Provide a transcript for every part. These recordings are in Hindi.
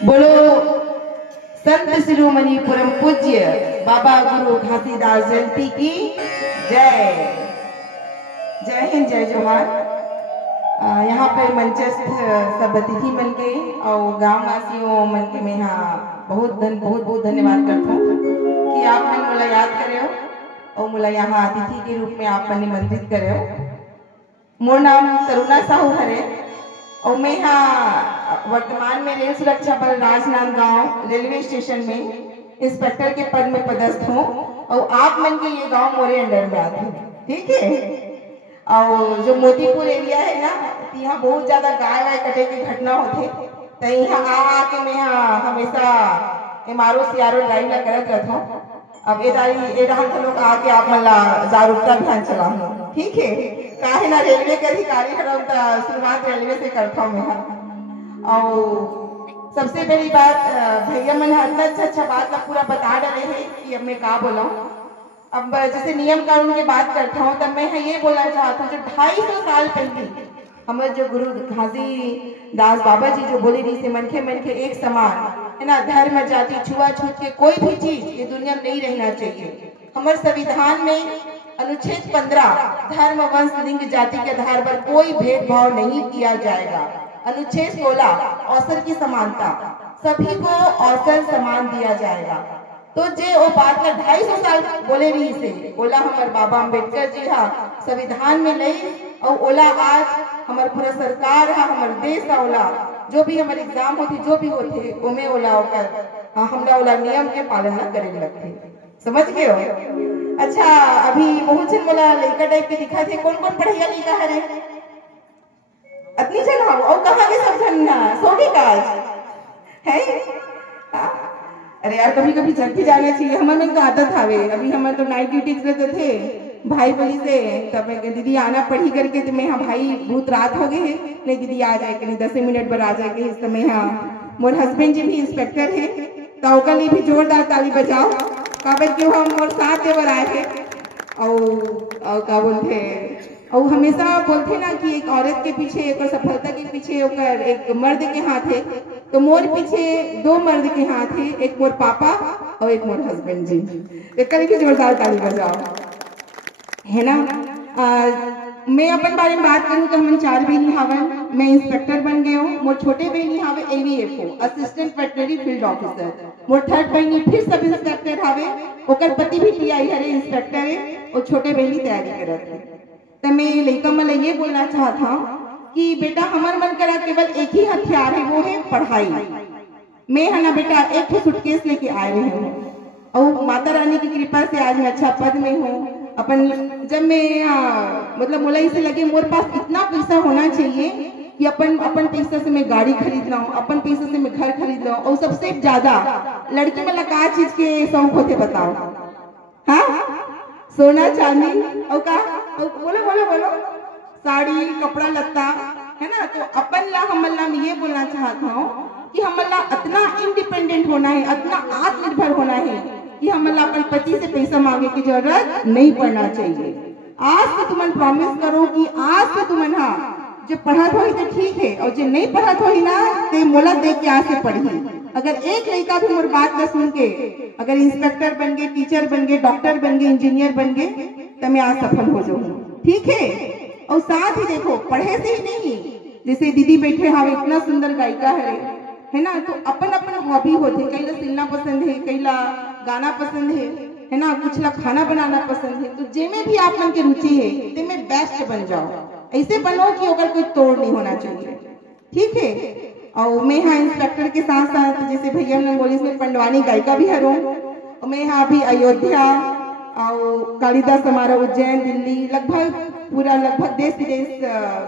बोलो संत शिरोमणि परम पूज्य बाबा गुरु घासीदास जयंती की जय। जय हिंद, जय जोहार। यहाँ पर मंचस्थ सब अतिथि मन के और गाँव वासियों मन के मैं यहाँ बहुत बहुत धन्यवाद करता हूँ कि आप मन मोला याद करे हो और मोला यहाँ अतिथि के रूप में आप मन निमंत्रित करे हो। मोर नाम करुणा साहू हरे और मैं यहाँ वर्तमान में रेल सुरक्षा बल राजनांदगांव रेलवे स्टेशन में इंस्पेक्टर के पद में पदस्थ हूँ और आप मन के ये गांव मोरे अंडर में आते हैं, ठीक है। और जो मोतीपुर एरिया है ना, यहाँ बहुत ज्यादा गाय वाय कटे की घटना होते, तो यहाँ आके मैं यहाँ हमेशा एमआरओ सीआरओ ड्राइव ला करत रहता हूँ। अब ये लोग आके आप मला जागरूकता अभियान चला हूँ, ठीक है। काहे ना रेलवे के अधिकारी हर शुरुआत रेलवे से करता हूँ मैं। और सबसे पहली बात, भैया मन इतना अच्छा बात ला पूरा बता डाले है कि अब मैं क्या बोला। अब जैसे नियम कानून की बात करता हूँ तब मैं ये बोलना चाहता हूँ, जो 250 साल पहले हमारे जो गुरु घासी दास बाबा जी जो बोले रही से मनखे एक समान है ना, धर्म जाति छुआछूत के कोई भी चीज ये दुनिया में नहीं रहना चाहिए। हमारे संविधान में अनुच्छेद 15 धर्म वंश लिंग जाति के आधार पर कोई भेदभाव नहीं किया जाएगा। अनुच्छेद 16 अवसर की समानता, सभी को अवसर समान दिया जाएगा। तो जे वो बात में 250 साल बोले रही से ओला हमारे बाबा अम्बेडकर जी हा संविधान में नहीं, और ओला आज हमारे पूरा सरकार है, हमारे देश का ओला जो भी हमारे एग्जाम होती जो भी होते उमे ओला होकर हमला ओला नियम के पालन न करे लगते, समझ गए हो। अच्छा, अभी बहुत जन मोला लड़का टाइप के दिखा थे, कौन कौन पढ़ैया लिखा है रे? अतनी जन हो और कहाँ के सब जन सो गए का आज है? अरे यार कभी कभी जग भी जाना चाहिए, हमारे में तो आदत हावे। अभी हमारे तो नाइट ड्यूटी करते थे भाई बड़ी से, तब दीदी आना पढ़ी करके तो मैं हाँ भाई बहुत रात हो गए है, नहीं दीदी आ जाए कि नहीं 10 मिनट पर आ जाए इस समय। हाँ मोर हस्बैंड जी भी इंस्पेक्टर है तो लिए भी जोरदार ताली बजाओ, काबर क्यों हम और साथ देवर आए थे। और क्या बोलते और हमेशा बोलते ना कि एक औरत के पीछे एक सफलता के पीछे एक मर्द के हाथ है, तो मोर पीछे 2 मर्द के हाथ है, एक मोर पापा और एक मोर हस्बैंड जी। एक भी जोरदार ताली बजाओ, है ना। मैं अपन बारे में बात करूं तो हम 4 बहनी हावन। मैं इंस्पेक्टर बन गए हूँ। मोर छोटे बहनी हावे एवीएफओ असिस्टेंट वेटरनरी फील्ड ऑफिसर। मोर थर्ड बहनी फिर सब इंस्पेक्टर हावे, ओकर पति भी टीआई हरे इंस्पेक्टर है और छोटे बहनी तैयारी करत है। तो मैं लड़का मला ये बोलना चाहता हूँ कि बेटा हमार मन करा केवल एक ही हथियार है, वो है पढ़ाई। मैं है ना बेटा एक सूटकेस लेके आए रही हूँ और माता रानी की कृपा से आज मैं अच्छा पद में हूँ। अपन जब मैं मतलब मोला इसे लगे मोर पास इतना पैसा होना चाहिए कि अपन पैसा से मैं गाड़ी खरीद लाऊं, अपन पैसा से मैं घर खरीद लाऊं। और सबसे ज्यादा लड़की में का चीज के शौक होते बताओ? हाँ, सोना चांदी और का बोलो बोलो बोलो, साड़ी कपड़ा लत्ता, है ना। तो अपन ला हम ला मैं ये बोलना चाहता हूँ कि हम ला इतना इंडिपेंडेंट होना है, इतना आत्मनिर्भर होना है कि हम अपन पति से पैसा मांगे की जरूरत नहीं पड़ना चाहिए। आज तो तुमन प्रॉमिस करो कि आज तो तुमन हाँ जो पढ़त हो तो ठीक है, और जो नहीं पढ़त हो ना तो मोला देख के आज से पढ़ी। अगर एक लड़का भी मोर बात न सुन के अगर इंस्पेक्टर बन गए, टीचर बन गए, डॉक्टर बन गए, इंजीनियर बन गए तो मैं आज सफल हो जाऊंगी, ठीक है। और साथ ही देखो पढ़े से ही नहीं, जैसे दीदी बैठे हाँ इतना सुंदर गायिका है ना, तो अपन अपन हॉबी होते, कई ला सिलना पसंद है, कई ला गाना पसंद है ना, कुछ ला खाना बनाना पसंद है। तो जे में भी आप मन की रुचि है ते में बेस्ट बन जाओ, ऐसे बनो कि अगर कोई तोड़ नहीं होना चाहिए, ठीक है। और मैं यहाँ इंस्पेक्टर के साथ साथ जैसे भैया ने बोली इसमें पंडवानी गायिका भी हूँ। और मैं यहाँ अभी अयोध्या और कालिदास समारोह उज्जैन दिल्ली लगभग देश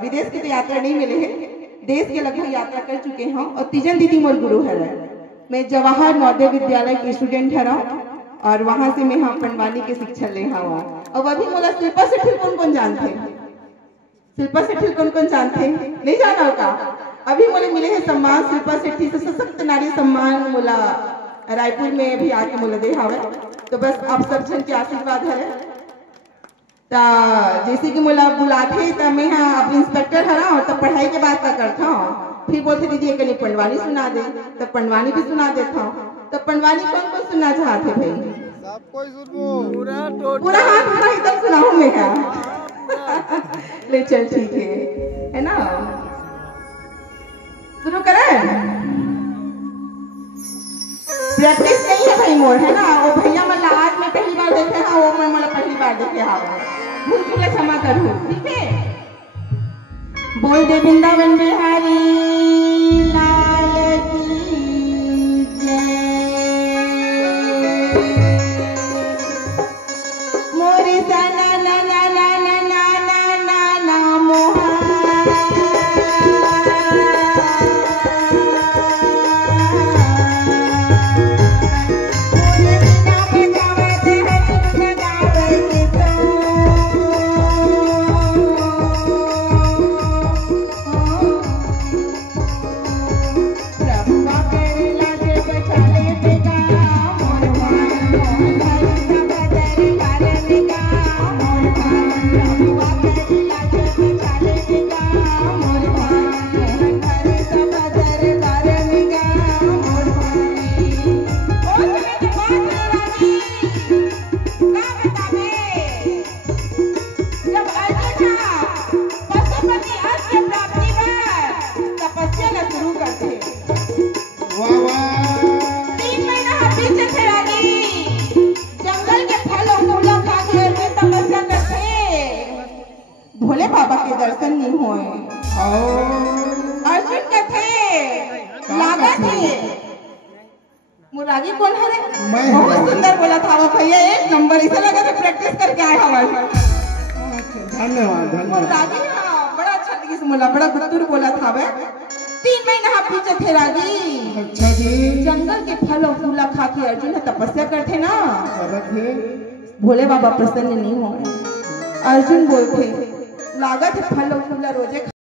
विदेश की तो यात्रा नहीं मिले है, देश के लगभग यात्रा कर चुके हैं। और तीजन दीदी मोर गुरु है, मैं जवाहर नवोदय विद्यालय की स्टूडेंट है और वहां से मैं यहाँ पंडवानी की शिक्षा ले हुआ। और अभी मोला शिल्पा शेट्टी कौन कौन जानते हैं? शिल्पा शेट्टी कौन कौन जानते हैं? नहीं जाना होगा। अभी मोले मिले हैं सम्मान शिल्पा शेट्टी से सशक्त नारी सम्मान मोला रायपुर में भी आके मोला दे हावे। तो बस आप सब जन के आशीर्वाद है। जैसे कि मोला बुलाते तो मैं हाँ अब इंस्पेक्टर हरा तो पढ़ाई के बात करता हूँ फिर बोलते दीदी एक नहीं पंडवानी सुना दे, तो पंडवानी भी सुना देता हूँ। तो पंडवानी कौन कौन सुनना चाहते भाई? सब कोई सुनो, पूरा हाथ पूरा एकदम सुनाऊं मैं क्या? ले चल ठीक है ना, शुरू करें। प्रैक्टिस नहीं है भाई मोर, है ना। वो भैया मला आज मैं पहली बार देखे हाँ, वो मैं मला पहली बार देखे हाँ, भूल चुके क्षमा करूँ, ठीक है। बोल दे वृंदावन बिहारी लाल की जय। मोरे सा ना ना ना ना ना ना ना ना ना मोहा भोले बाबा के दर्शन नहीं हुए। अर्जुन के थे, लागा थे। मुरारी कौन है रे? बहुत सुंदर बोला था वो भैया, एक नंबर। ऐसा लगा था प्रैक्टिस करके आए हमारे। धन्यवाद धन्यवाद। मुरारी हाँ बड़ा अच्छा तरीके से बोला, बड़ा गुत्तूर बोला था वे। 3 महीना पीछे थे रागी। अच्छा जी। जंगल के फल और फूला खा के अर्जुन तपस्या करते ना, भोले बाबा प्रसन्न नहीं हुए। अर्जुन बोलते लागत फल और फूला रोजे